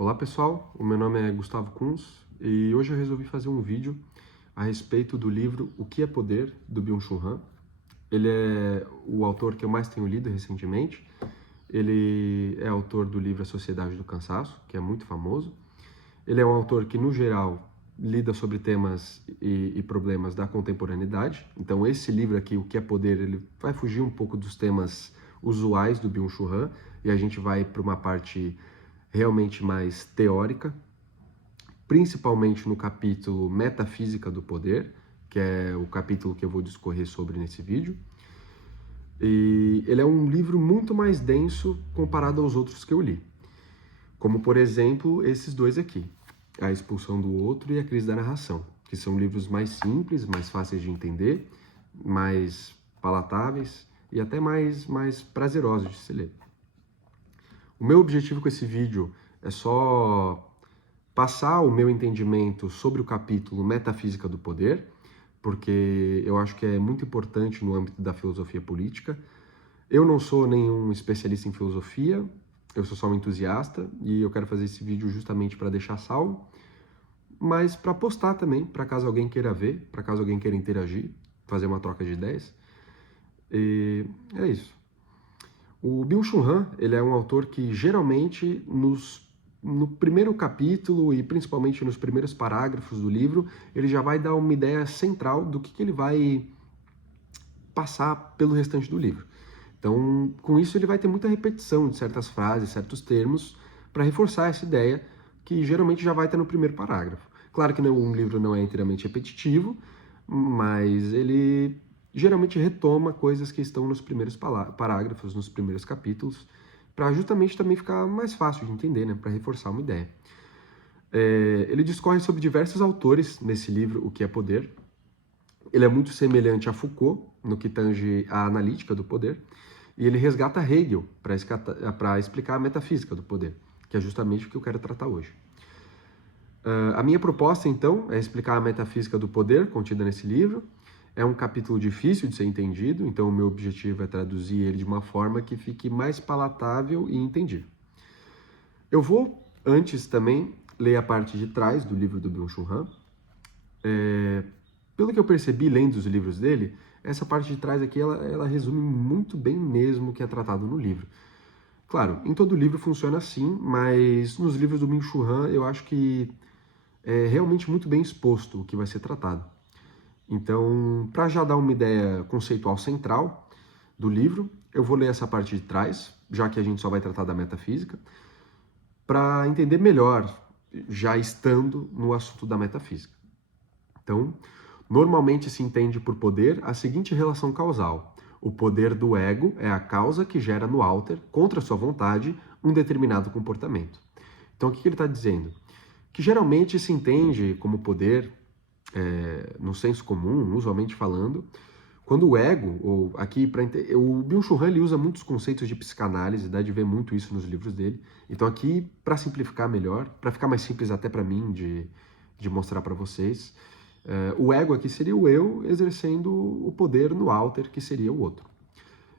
Olá pessoal, o meu nome é Gustavo Kunz e hoje eu resolvi fazer um vídeo a respeito do livro O que é Poder, do Byung-Chul Han. Ele é o autor que eu mais tenho lido recentemente. Ele é autor do livro A Sociedade do Cansaço, que é muito famoso. Ele é um autor que, no geral, lida sobre temas e problemas da contemporaneidade. Então esse livro aqui, O que é Poder, ele vai fugir um pouco dos temas usuais do Byung-Chul Han e a gente vai para uma parte realmente mais teórica, principalmente no capítulo Metafísica do Poder, que é o capítulo que eu vou discorrer sobre nesse vídeo. E ele é um livro muito mais denso comparado aos outros que eu li. Como, por exemplo, esses dois aqui, A Expulsão do Outro e A Crise da Narração, que são livros mais simples, mais fáceis de entender, mais palatáveis e até mais prazerosos de se ler. O meu objetivo com esse vídeo é só passar o meu entendimento sobre o capítulo Metafísica do Poder, porque eu acho que é muito importante no âmbito da filosofia política. Eu não sou nenhum especialista em filosofia, eu sou só um entusiasta e eu quero fazer esse vídeo justamente para deixar salvo, mas para postar também, para caso alguém queira ver, para caso alguém queira interagir, fazer uma troca de ideias. E é isso. O Byung-Chul Han, ele é um autor que geralmente no primeiro capítulo e principalmente nos primeiros parágrafos do livro, ele já vai dar uma ideia central do que ele vai passar pelo restante do livro. Então, com isso ele vai ter muita repetição de certas frases, certos termos, para reforçar essa ideia que geralmente já vai estar no primeiro parágrafo. Claro que um livro não é inteiramente repetitivo, mas ele geralmente retoma coisas que estão nos primeiros parágrafos, nos primeiros capítulos, para justamente também ficar mais fácil de entender, né, para reforçar uma ideia. Ele discorre sobre diversos autores nesse livro, O que é Poder. Ele é muito semelhante a Foucault, no que tange a analítica do poder, e ele resgata Hegel para explicar a metafísica do poder, que é justamente o que eu quero tratar hoje. A minha proposta, então, é explicar a metafísica do poder contida nesse livro. É um capítulo difícil de ser entendido, então o meu objetivo é traduzir ele de uma forma que fique mais palatável e entendível. Eu vou, antes também, ler a parte de trás do livro do Byung-Chul Han. Pelo que eu percebi lendo os livros dele, essa parte de trás aqui, ela resume muito bem mesmo o que é tratado no livro. Claro, em todo livro funciona assim, mas nos livros do Byung-Chul Han eu acho que é realmente muito bem exposto o que vai ser tratado. Então, para já dar uma ideia conceitual central do livro, eu vou ler essa parte de trás, já que a gente só vai tratar da metafísica, para entender melhor, já estando no assunto da metafísica. Então, normalmente se entende por poder a seguinte relação causal. O poder do ego é a causa que gera no outer, contra sua vontade, um determinado comportamento. Então, o que ele está dizendo? Que geralmente se entende como poder, no senso comum, usualmente falando, quando o ego, ou aqui, o Byung-Chul Han ele usa muitos conceitos de psicanálise, dá de ver muito isso nos livros dele. Então aqui, para simplificar melhor, para ficar mais simples até para mim de mostrar para vocês, o ego aqui seria o eu exercendo o poder no outer, que seria o outro.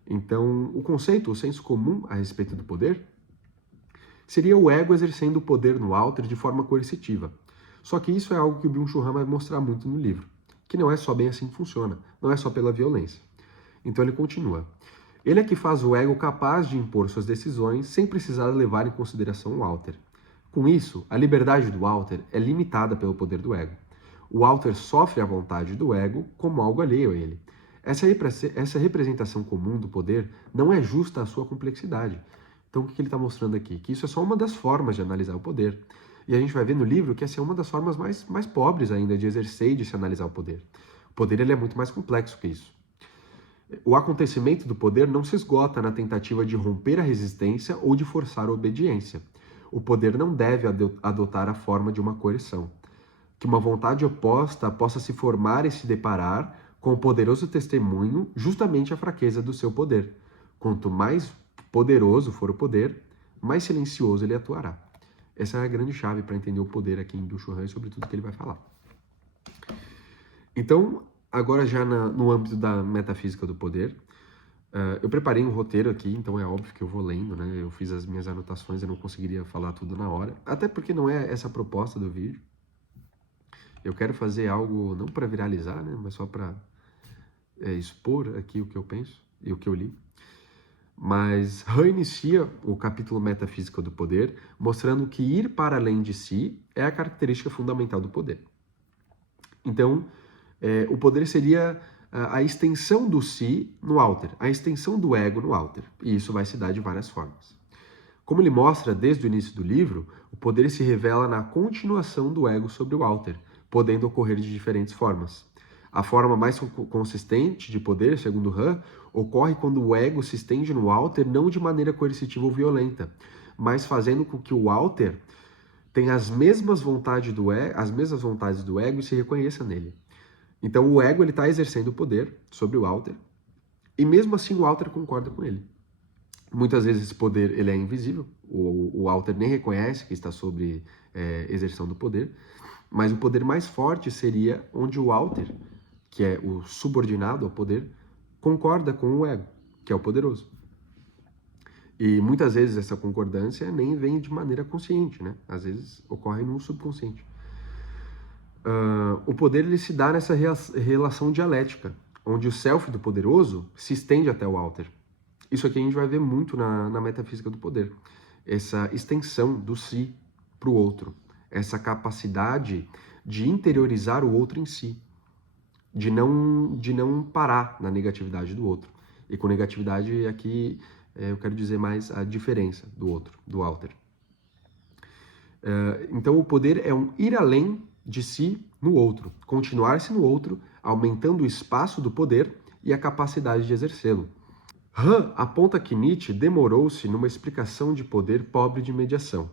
Então, o conceito, o senso comum a respeito do poder, seria o ego exercendo o poder no outer de forma coercitiva. Só que isso é algo que o Byung-Chul Han vai mostrar muito no livro, que não é só bem assim que funciona, não é só pela violência. Então ele continua. Ele é que faz o ego capaz de impor suas decisões sem precisar levar em consideração o outer. Com isso, a liberdade do outer é limitada pelo poder do ego. O outer sofre a vontade do ego como algo alheio a ele. Essa representação comum do poder não é justa à sua complexidade. Então o que ele está mostrando aqui? Que isso é só uma das formas de analisar o poder. E a gente vai ver no livro que essa é uma das formas mais pobres ainda de exercer e de se analisar o poder. O poder ele é muito mais complexo que isso. O acontecimento do poder não se esgota na tentativa de romper a resistência ou de forçar a obediência. O poder não deve adotar a forma de uma coerção. Que uma vontade oposta possa se formar e se deparar com o poderoso testemunho justamente a fraqueza do seu poder. Quanto mais poderoso for o poder, mais silencioso ele atuará. Essa é a grande chave para entender o poder aqui em Byung-Chul Han e sobre tudo que ele vai falar. Então, agora já no âmbito da metafísica do poder, Eu preparei um roteiro aqui, então é óbvio que eu vou lendo, né? Eu fiz as minhas anotações, eu não conseguiria falar tudo na hora. Até porque não é essa a proposta do vídeo. Eu quero fazer algo, não para viralizar, né? Mas só para expor aqui o que eu penso e o que eu li. Mas Han inicia o capítulo Metafísica do Poder, mostrando que ir para além de si é a característica fundamental do poder. Então, o poder seria a extensão do si no outer, a extensão do ego no outer. E isso vai se dar de várias formas. Como ele mostra desde o início do livro, o poder se revela na continuação do ego sobre o outer, podendo ocorrer de diferentes formas. A forma mais consistente de poder, segundo Han, ocorre quando o ego se estende no outer não de maneira coercitiva ou violenta, mas fazendo com que o outer tenha as mesmas vontades do ego e se reconheça nele. Então o ego está exercendo o poder sobre o outer, e mesmo assim o outer concorda com ele. Muitas vezes esse poder ele é invisível, o outer nem reconhece que está sob exerção do poder, mas o poder mais forte seria onde o outer, que é o subordinado ao poder, concorda com o ego, que é o poderoso. E muitas vezes essa concordância nem vem de maneira consciente, né? Às vezes ocorre no subconsciente. O poder ele se dá nessa relação dialética, onde o self do poderoso se estende até o outer. Isso aqui a gente vai ver muito na metafísica do poder. Essa extensão do si para o outro. Essa capacidade de interiorizar o outro em si. De não parar na negatividade do outro. E com negatividade aqui eu quero dizer mais a diferença do outro, do outer. Então o poder é um ir além de si no outro, continuar-se no outro, aumentando o espaço do poder e a capacidade de exercê-lo. Han aponta que Nietzsche demorou-se numa explicação de poder pobre de mediação.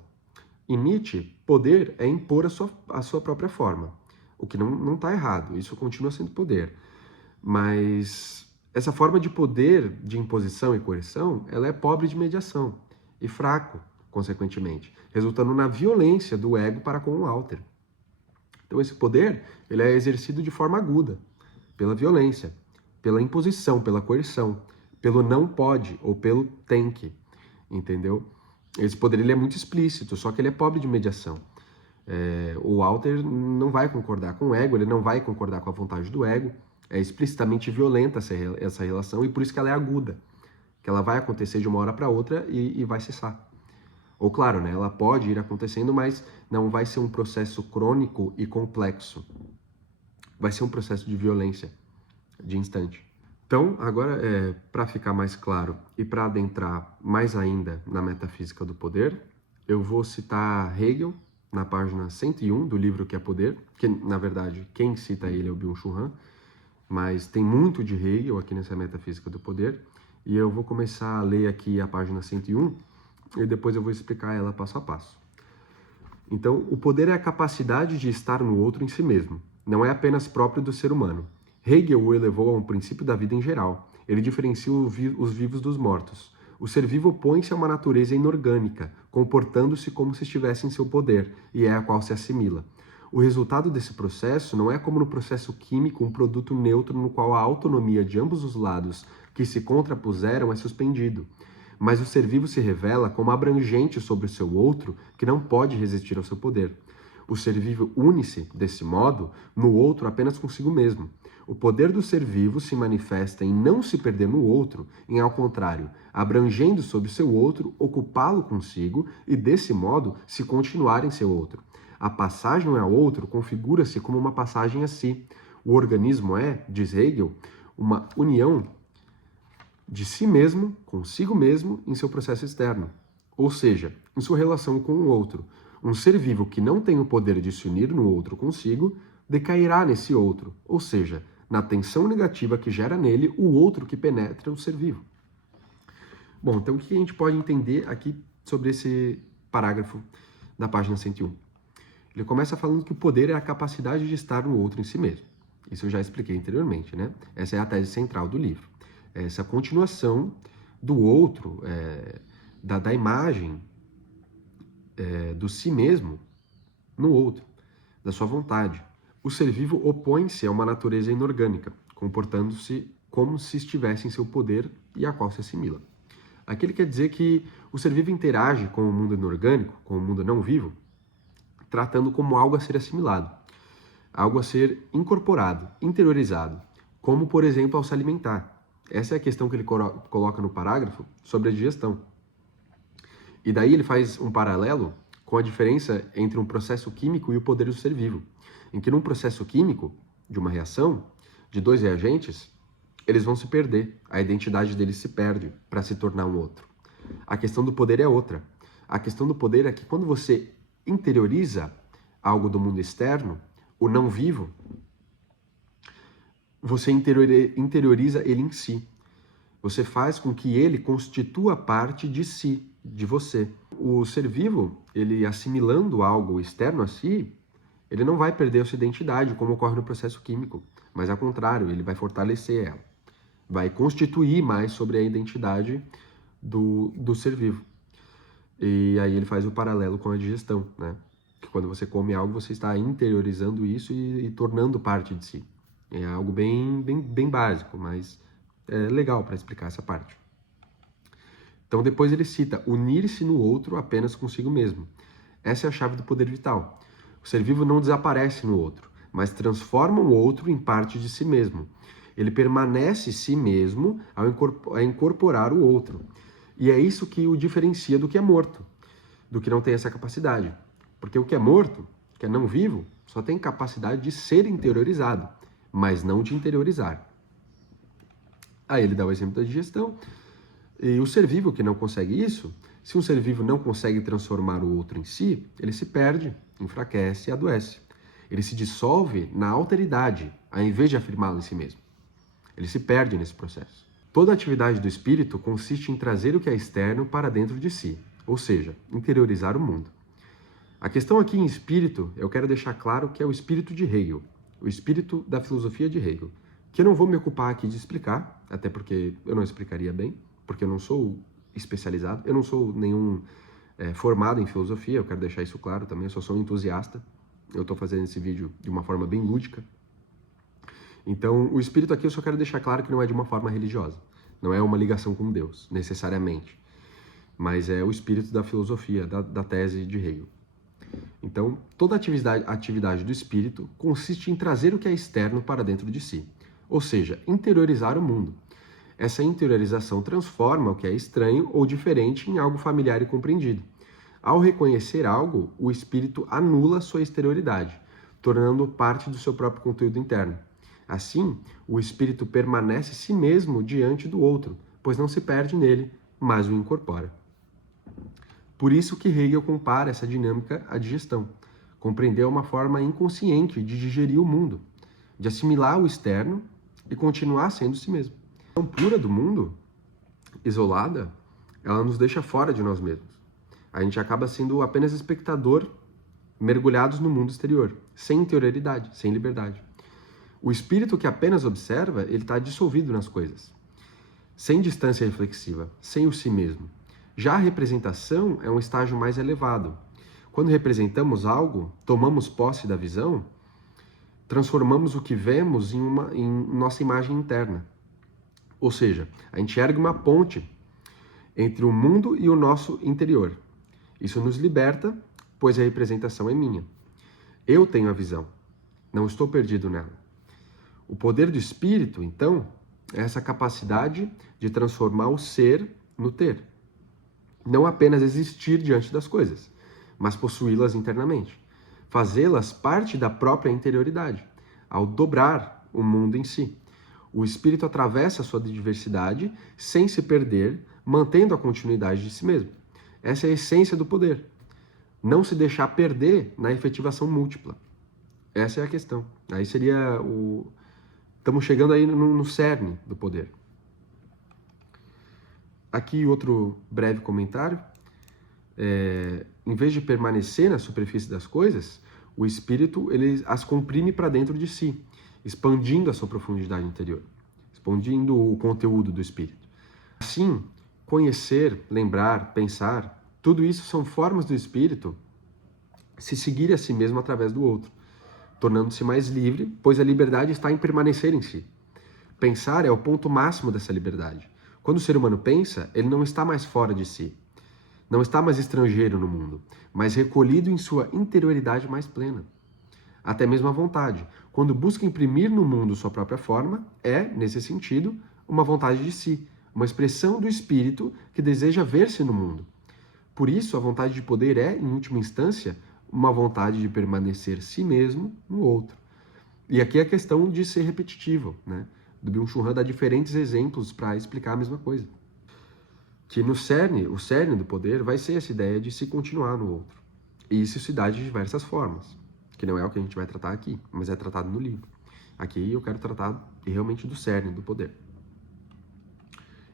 Em Nietzsche, poder é impor a sua própria forma, o que não está errado, isso continua sendo poder. Mas essa forma de poder, de imposição e coerção, ela é pobre de mediação e fraco, consequentemente, resultando na violência do ego para com o outer. Então esse poder ele é exercido de forma aguda, pela violência, pela imposição, pela coerção, pelo não pode ou pelo tem que, entendeu? Esse poder ele é muito explícito, só que ele é pobre de mediação. O outer não vai concordar com o ego, ele não vai concordar com a vontade do ego, é explicitamente violenta essa relação e por isso que ela é aguda, que ela vai acontecer de uma hora para outra e vai cessar. Ou claro, né, ela pode ir acontecendo, mas não vai ser um processo crônico e complexo. Vai ser um processo de violência, de instante. Então, agora, para ficar mais claro e para adentrar mais ainda na metafísica do poder, eu vou citar Hegel na página 101 do livro Que é Poder, que na verdade quem cita ele é o Byung-Chul Han, mas tem muito de Hegel aqui nessa metafísica do poder, e eu vou começar a ler aqui a página 101 e depois eu vou explicar ela passo a passo. Então, o poder é a capacidade de estar no outro em si mesmo, não é apenas próprio do ser humano. Hegel o elevou a um princípio da vida em geral. Ele diferencia os vivos dos mortos. O ser vivo opõe-se a uma natureza inorgânica, comportando-se como se estivesse em seu poder, e é a qual se assimila. O resultado desse processo não é como no processo químico um produto neutro no qual a autonomia de ambos os lados que se contrapuseram é suspendido. Mas o ser vivo se revela como abrangente sobre o seu outro que não pode resistir ao seu poder. O ser vivo une-se, desse modo, no outro apenas consigo mesmo. O poder do ser vivo se manifesta em não se perder no outro, em, ao contrário, abrangendo sobre seu outro, ocupá-lo consigo e, desse modo, se continuar em seu outro. A passagem ao outro configura-se como uma passagem a si. O organismo é, diz Hegel, uma união de si mesmo, consigo mesmo, em seu processo externo. Ou seja, em sua relação com o outro. Um ser vivo que não tem o poder de se unir no outro consigo, decairá nesse outro, ou seja, na tensão negativa que gera nele o outro que penetra o ser vivo. Bom, então o que a gente pode entender aqui sobre esse parágrafo da página 101? Ele começa falando que o poder é a capacidade de estar no outro em si mesmo. Isso eu já expliquei anteriormente, né? Essa é a tese central do livro. Essa continuação do outro, da imagem do si mesmo no outro, da sua vontade. O ser vivo opõe-se a uma natureza inorgânica, comportando-se como se estivesse em seu poder e a qual se assimila. Aqui ele quer dizer que o ser vivo interage com o mundo inorgânico, com o mundo não vivo, tratando como algo a ser assimilado, algo a ser incorporado, interiorizado, como, por exemplo, ao se alimentar. Essa é a questão que ele coloca no parágrafo sobre a digestão. E daí ele faz um paralelo com a diferença entre um processo químico e o poder do ser vivo, em que num processo químico, de uma reação, de dois reagentes, eles vão se perder, a identidade deles se perde para se tornar um outro. A questão do poder é outra. A questão do poder é que quando você interioriza algo do mundo externo, o não vivo, você interioriza ele em si. Você faz com que ele constitua parte de si, de você. O ser vivo, ele assimilando algo externo a si, ele não vai perder a sua identidade, como ocorre no processo químico, mas ao contrário, ele vai fortalecer ela. Vai constituir mais sobre a identidade do ser vivo. E aí ele faz o paralelo com a digestão, né? Que quando você come algo, você está interiorizando isso e tornando parte de si. É algo bem básico, mas é legal para explicar essa parte. Então depois ele cita, unir-se no outro apenas consigo mesmo. Essa é a chave do poder vital. O ser vivo não desaparece no outro, mas transforma o outro em parte de si mesmo. Ele permanece si mesmo ao incorporar o outro. E é isso que o diferencia do que é morto, do que não tem essa capacidade. Porque o que é morto, que é não vivo, só tem capacidade de ser interiorizado, mas não de interiorizar. Aí ele dá o exemplo da digestão. E o ser vivo que não consegue isso, se um ser vivo não consegue transformar o outro em si, ele se perde, enfraquece e adoece. Ele se dissolve na alteridade, ao invés de afirmá-lo em si mesmo. Ele se perde nesse processo. Toda atividade do espírito consiste em trazer o que é externo para dentro de si, ou seja, interiorizar o mundo. A questão aqui em espírito, eu quero deixar claro que é o espírito de Hegel, o espírito da filosofia de Hegel, que eu não vou me ocupar aqui de explicar, até porque eu não explicaria bem, porque eu não sou especializado, eu não sou nenhum formado em filosofia, eu quero deixar isso claro também, eu só sou um entusiasta, eu estou fazendo esse vídeo de uma forma bem lúdica. Então, o espírito aqui eu só quero deixar claro que não é de uma forma religiosa, não é uma ligação com Deus, necessariamente, mas é o espírito da filosofia, da tese de Hegel. Então, toda atividade do espírito consiste em trazer o que é externo para dentro de si, ou seja, interiorizar o mundo. Essa interiorização transforma o que é estranho ou diferente em algo familiar e compreendido. Ao reconhecer algo, o espírito anula sua exterioridade, tornando parte do seu próprio conteúdo interno. Assim, o espírito permanece si mesmo diante do outro, pois não se perde nele, mas o incorpora. Por isso que Hegel compara essa dinâmica à digestão. Compreender uma forma inconsciente de digerir o mundo, de assimilar o externo e continuar sendo si mesmo. A visão pura do mundo, isolada, ela nos deixa fora de nós mesmos. A gente acaba sendo apenas espectador, mergulhados no mundo exterior, sem interioridade, sem liberdade. O espírito que apenas observa, ele está dissolvido nas coisas, sem distância reflexiva, sem o si mesmo. Já a representação é um estágio mais elevado. Quando representamos algo, tomamos posse da visão, transformamos o que vemos em nossa imagem interna. Ou seja, a gente ergue uma ponte entre o mundo e o nosso interior. Isso nos liberta, pois a representação é minha. Eu tenho a visão, não estou perdido nela. O poder do espírito, então, é essa capacidade de transformar o ser no ter. Não apenas existir diante das coisas, mas possuí-las internamente. Fazê-las parte da própria interioridade, ao dobrar o mundo em si. O espírito atravessa a sua diversidade sem se perder, mantendo a continuidade de si mesmo. Essa é a essência do poder. Não se deixar perder na efetivação múltipla. Essa é a questão. Aí seria o... Estamos chegando aí no cerne do poder. Aqui outro breve comentário. Em vez de permanecer na superfície das coisas, o espírito ele as comprime para dentro de si, expandindo a sua profundidade interior, expandindo o conteúdo do espírito. Assim, conhecer, lembrar, pensar, tudo isso são formas do espírito se seguir a si mesmo através do outro, tornando-se mais livre, pois a liberdade está em permanecer em si. Pensar é o ponto máximo dessa liberdade. Quando o ser humano pensa, ele não está mais fora de si, não está mais estrangeiro no mundo, mas recolhido em sua interioridade mais plena. Até mesmo a vontade, quando busca imprimir no mundo sua própria forma, é, nesse sentido, uma vontade de si, uma expressão do espírito que deseja ver-se no mundo. Por isso, a vontade de poder é, em última instância, uma vontade de permanecer si mesmo no outro. E aqui é a questão de ser repetitivo, né? Do Byung-Chul Han dá diferentes exemplos para explicar a mesma coisa. Que no cerne, o cerne do poder vai ser essa ideia de se continuar no outro. E isso se dá de diversas formas, que não é o que a gente vai tratar aqui, mas é tratado no livro. Aqui eu quero tratar realmente do cerne do poder.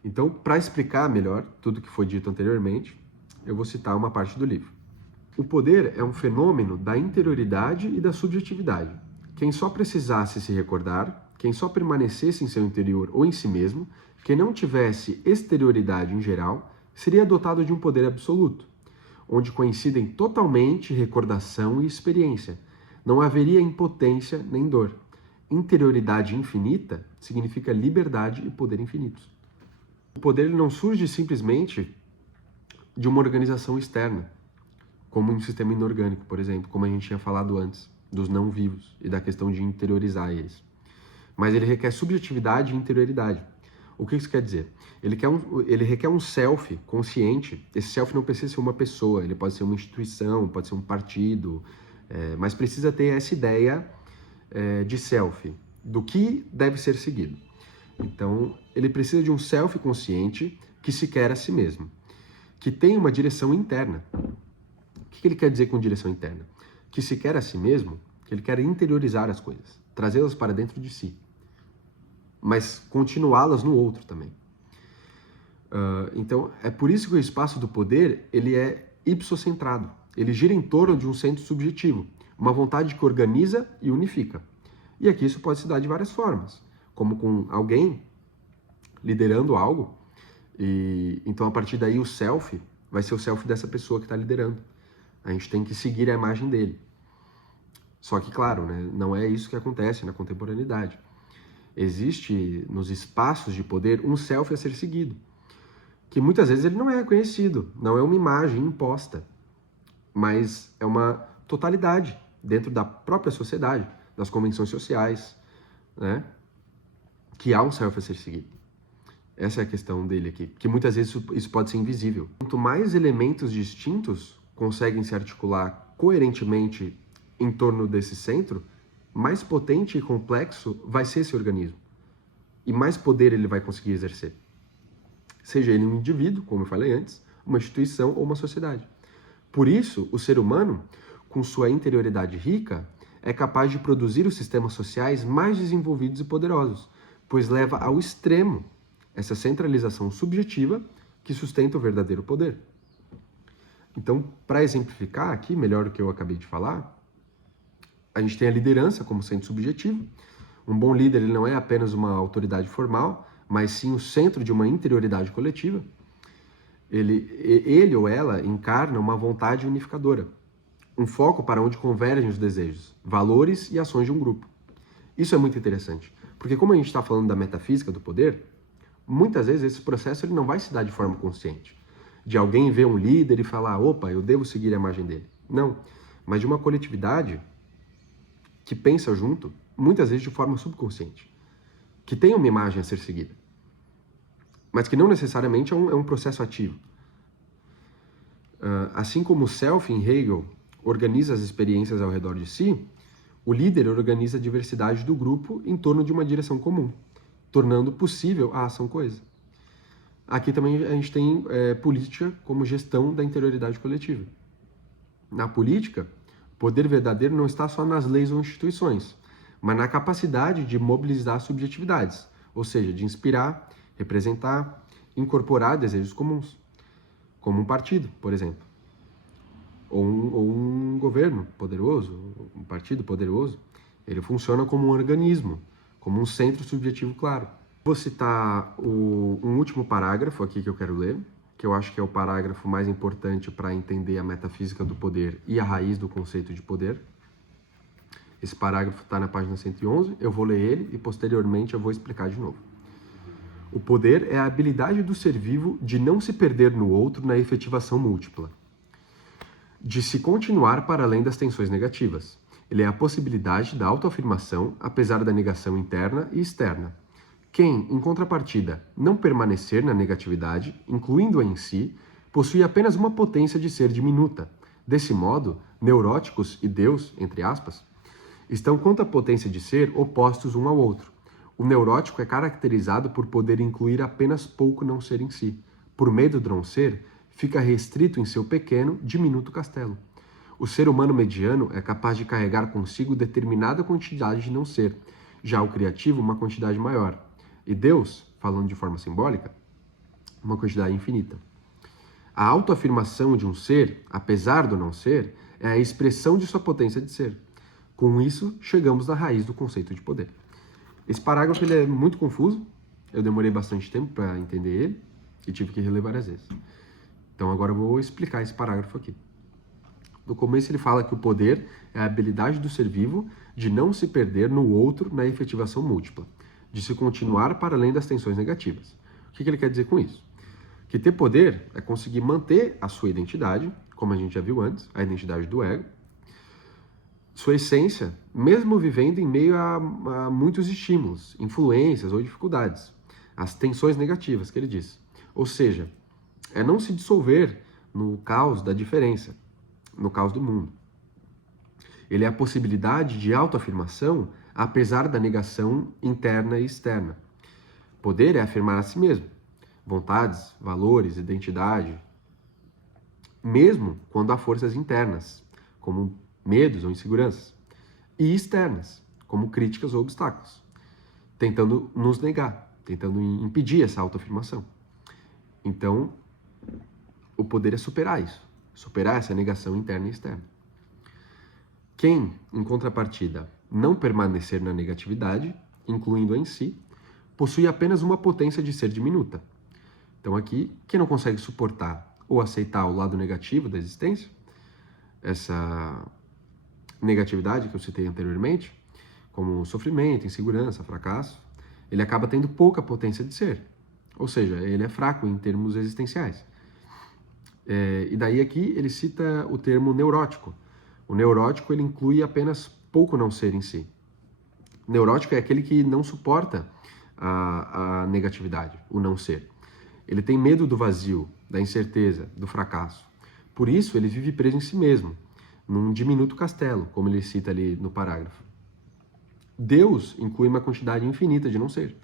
Então, para explicar melhor tudo que foi dito anteriormente, eu vou citar uma parte do livro. O poder é um fenômeno da interioridade e da subjetividade. Quem só precisasse se recordar, quem só permanecesse em seu interior ou em si mesmo, quem não tivesse exterioridade em geral, seria dotado de um poder absoluto, onde coincidem totalmente recordação e experiência. Não haveria impotência nem dor. Interioridade infinita significa liberdade e poder infinitos. O poder não surge simplesmente de uma organização externa, como um sistema inorgânico, por exemplo, como a gente tinha falado antes, dos não vivos e da questão de interiorizar eles. Mas ele requer subjetividade e interioridade. O que isso quer dizer? Ele requer um self consciente. Esse self não precisa ser uma pessoa, ele pode ser uma instituição, pode ser um partido, mas precisa ter essa ideia de self, do que deve ser seguido. Então, ele precisa de um self consciente que se quer a si mesmo, que tem uma direção interna. O que ele quer dizer com direção interna? Que se quer a si mesmo, que ele quer interiorizar as coisas, trazê-las para dentro de si, mas continuá-las no outro também. Então, é por isso que o espaço do poder ele é ipsocentrado. Ele gira em torno de um centro subjetivo, uma vontade que organiza e unifica. E aqui isso pode se dar de várias formas, como com alguém liderando algo, e então a partir daí o self vai ser o self dessa pessoa que está liderando. A gente tem que seguir a imagem dele. Só que, claro, né, não é isso que acontece na contemporaneidade. Existe nos espaços de poder um self a ser seguido, que muitas vezes ele não é reconhecido, não é uma imagem imposta, mas é uma totalidade dentro da própria sociedade, das convenções sociais, né, que há um self a ser seguido. Essa é a questão dele aqui, que muitas vezes isso pode ser invisível. Quanto mais elementos distintos conseguem se articular coerentemente em torno desse centro, mais potente e complexo vai ser esse organismo. E mais poder ele vai conseguir exercer. Seja ele um indivíduo, como eu falei antes, uma instituição ou uma sociedade. Por isso, o ser humano, com sua interioridade rica, é capaz de produzir os sistemas sociais mais desenvolvidos e poderosos, pois leva ao extremo essa centralização subjetiva que sustenta o verdadeiro poder. Então, para exemplificar aqui, melhor o que eu acabei de falar, a gente tem a liderança como centro subjetivo. Um bom líder ele não é apenas uma autoridade formal, mas sim o centro de uma interioridade coletiva. Ele ou ela encarna uma vontade unificadora, um foco para onde convergem os desejos, valores e ações de um grupo. Isso é muito interessante, porque como a gente está falando da metafísica do poder, muitas vezes esse processo ele não vai se dar de forma consciente. De alguém ver um líder e falar, opa, eu devo seguir a imagem dele. Não, mas de uma coletividade que pensa junto, muitas vezes de forma subconsciente, que tem uma imagem a ser seguida, mas que não necessariamente é um processo ativo. Assim como o self, em Hegel, organiza as experiências ao redor de si, o líder organiza a diversidade do grupo em torno de uma direção comum, tornando possível a ação coesa. Aqui também a gente tem política como gestão da interioridade coletiva. Na política, o poder verdadeiro não está só nas leis ou instituições, mas na capacidade de mobilizar subjetividades, ou seja, de inspirar, representar, incorporar desejos comuns, como um partido, por exemplo, ou um governo poderoso, um partido poderoso. Ele funciona como um organismo, como um centro subjetivo claro. Vou citar um último parágrafo aqui que eu quero ler, que eu acho que é o parágrafo mais importante para entender a metafísica do poder e a raiz do conceito de poder. Esse parágrafo está na página 111, eu vou ler ele e posteriormente eu vou explicar de novo. O poder é a habilidade do ser vivo de não se perder no outro na efetivação múltipla, de se continuar para além das tensões negativas. Ele é a possibilidade da autoafirmação, apesar da negação interna e externa. Quem, em contrapartida, não permanecer na negatividade, incluindo-a em si, possui apenas uma potência de ser diminuta. Desse modo, neuróticos e Deus, entre aspas, estão quanto à potência de ser opostos um ao outro. O neurótico é caracterizado por poder incluir apenas pouco não ser em si. Por medo de não ser, fica restrito em seu pequeno, diminuto castelo. O ser humano mediano é capaz de carregar consigo determinada quantidade de não ser, já o criativo uma quantidade maior. E Deus, falando de forma simbólica, uma quantidade infinita. A autoafirmação de um ser, apesar do não ser, é a expressão de sua potência de ser. Com isso, chegamos na raiz do conceito de poder. Esse parágrafo ele é muito confuso, eu demorei bastante tempo para entender ele e tive que reler várias vezes. Então agora eu vou explicar esse parágrafo aqui. No começo ele fala que o poder é a habilidade do ser vivo de não se perder no outro na efetivação múltipla, de se continuar para além das tensões negativas. O que ele quer dizer com isso? Que ter poder é conseguir manter a sua identidade, como a gente já viu antes, a identidade do ego, sua essência, mesmo vivendo em meio a muitos estímulos, influências ou dificuldades, as tensões negativas que ele diz. Ou seja, é não se dissolver no caos da diferença, no caos do mundo. Ele é a possibilidade de autoafirmação, apesar da negação interna e externa. Poder é afirmar a si mesmo, vontades, valores, identidade, mesmo quando há forças internas, como medos ou inseguranças, e externas, como críticas ou obstáculos, tentando nos negar, tentando impedir essa autoafirmação. Então, o poder é superar isso, superar essa negação interna e externa. Quem, em contrapartida, não permanecer na negatividade, incluindo-a em si, possui apenas uma potência de ser diminuta. Então aqui, quem não consegue suportar ou aceitar o lado negativo da existência, essa negatividade que eu citei anteriormente, como sofrimento, insegurança, fracasso, ele acaba tendo pouca potência de ser. Ou seja, ele é fraco em termos existenciais. E daí aqui ele cita o termo neurótico. O neurótico ele inclui apenas pouco não ser em si. O neurótico é aquele que não suporta a negatividade, o não ser. Ele tem medo do vazio, da incerteza, do fracasso. Por isso, ele vive preso em si mesmo, num diminuto castelo, como ele cita ali no parágrafo. Deus inclui uma quantidade infinita de não ser.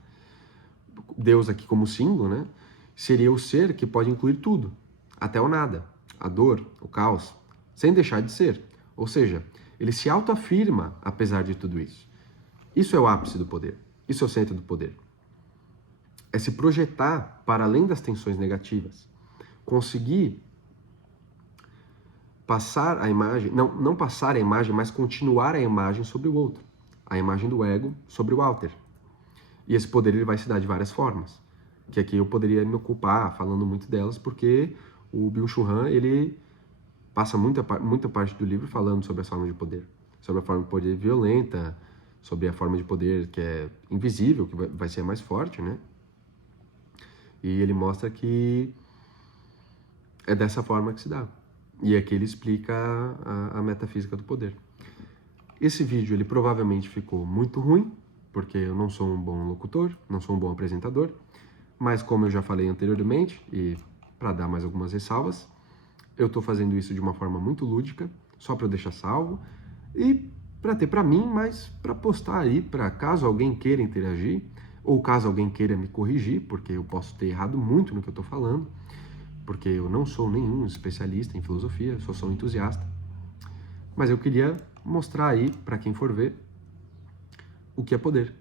Deus aqui como símbolo, né, seria o ser que pode incluir tudo, até o nada, a dor, o caos, sem deixar de ser. Ou seja, ele se autoafirma apesar de tudo isso. Isso é o ápice do poder. Isso é o centro do poder. É se projetar para além das tensões negativas. Conseguir passar a imagem, não passar a imagem, mas continuar a imagem sobre o outro. A imagem do ego sobre o alter. E esse poder ele vai se dar de várias formas. Que aqui eu poderia me ocupar falando muito delas, porque o Byung-Chul Han, ele passa muita parte do livro falando sobre as formas de poder. Sobre a forma de poder violenta, sobre a forma de poder que é invisível, que vai ser mais forte, né? E ele mostra que é dessa forma que se dá. E aqui ele explica a metafísica do poder. Esse vídeo, ele provavelmente ficou muito ruim, porque eu não sou um bom locutor, não sou um bom apresentador, mas como eu já falei anteriormente, e para dar mais algumas ressalvas, eu estou fazendo isso de uma forma muito lúdica, só para deixar salvo, e para ter para mim, mas para postar aí, para caso alguém queira interagir, ou caso alguém queira me corrigir, porque eu posso ter errado muito no que eu estou falando, porque eu não sou nenhum especialista em filosofia, eu sou só um entusiasta. Mas eu queria mostrar aí, para quem for ver, o que é poder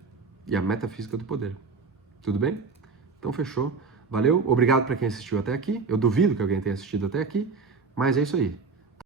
e a metafísica do poder. Tudo bem? Então fechou. Valeu, obrigado para quem assistiu até aqui. Eu duvido que alguém tenha assistido até aqui, mas é isso aí.